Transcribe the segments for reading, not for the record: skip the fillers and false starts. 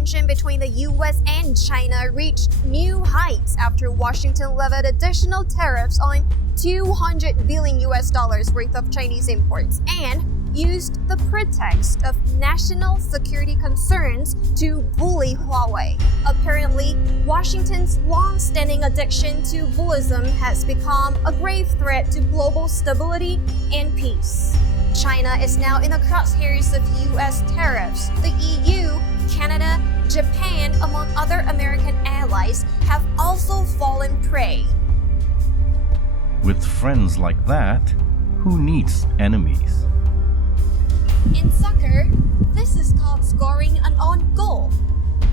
tension between the US and China reached new heights after Washington levied additional tariffs on $200 billion worth of Chinese imports and used the pretext of national security concerns to bully Huawei. Apparently, Washington's long-standing addiction to bullism has become a grave threat to global stability and peace. China is now in the crosshairs of US tariffs. The EU, Canada, Japan, among other American allies, have also fallen prey. With friends like that, who needs enemies? In soccer, this is called scoring an own goal.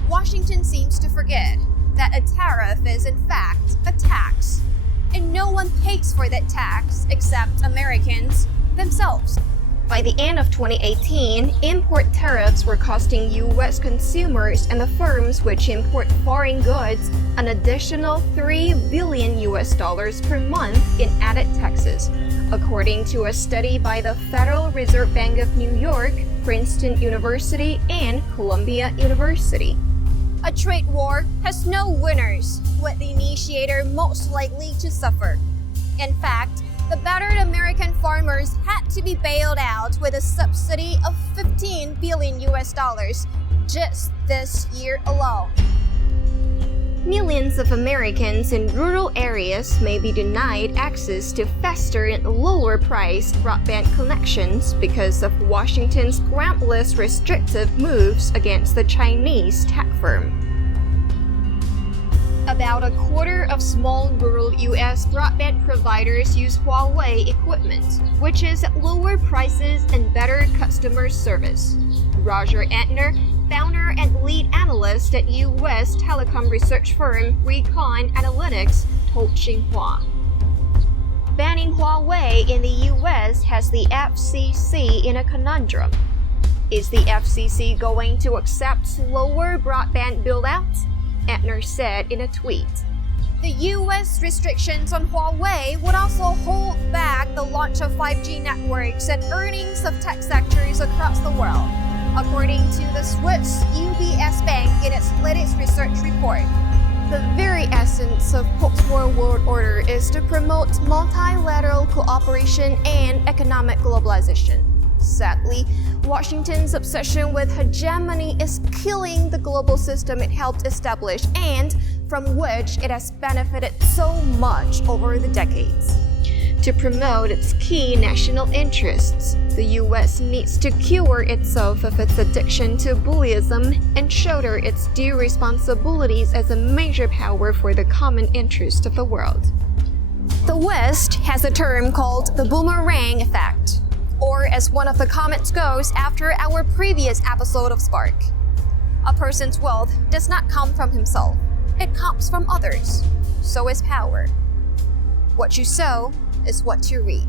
Washington seems to forget that a tariff is in fact a tax, and no one pays for that tax except Americans themselves. By the end of 2018, import tariffs were costing US consumers and the firms which import foreign goods an additional $3 billion per month in added taxes, according to a study by the Federal Reserve Bank of New York, Princeton University, and Columbia University. A trade war has no winners, with the initiator most likely to suffer. In fact, the battered American farmers had to be bailed out with a subsidy of $15 billion just this year alone. Millions of Americans in rural areas may be denied access to faster and lower-priced broadband connections because of Washington's groundless restrictive moves against the Chinese tech firm. About a quarter of small rural US broadband providers use Huawei equipment, which is at lower prices and better customer service. Roger Antner, founder and lead analyst at US telecom research firm Recon Analytics, told Xinhua. Banning Huawei in the US has the FCC in a conundrum. Is the FCC going to accept slower broadband build-outs? Antner said in a tweet. The US restrictions on Huawei would also hold back the launch of 5G networks and earnings of tech sectors across the world, according to the Swiss UBS Bank in its latest research report. The very essence of post-war world order is to promote multilateral cooperation and economic globalization. Sadly, Washington's obsession with hegemony is killing the global system it helped establish and from which it has benefited so much over the decades. To promote its key national interests, the US needs to cure itself of its addiction to bullyism and shoulder its due responsibilities as a major power for the common interest of the world. The West has a term called the Boomerang Effect, or as one of the comments goes after our previous episode of Spark. A person's wealth does not come from himself, it comes from others. So is power. What you sow is what you reap.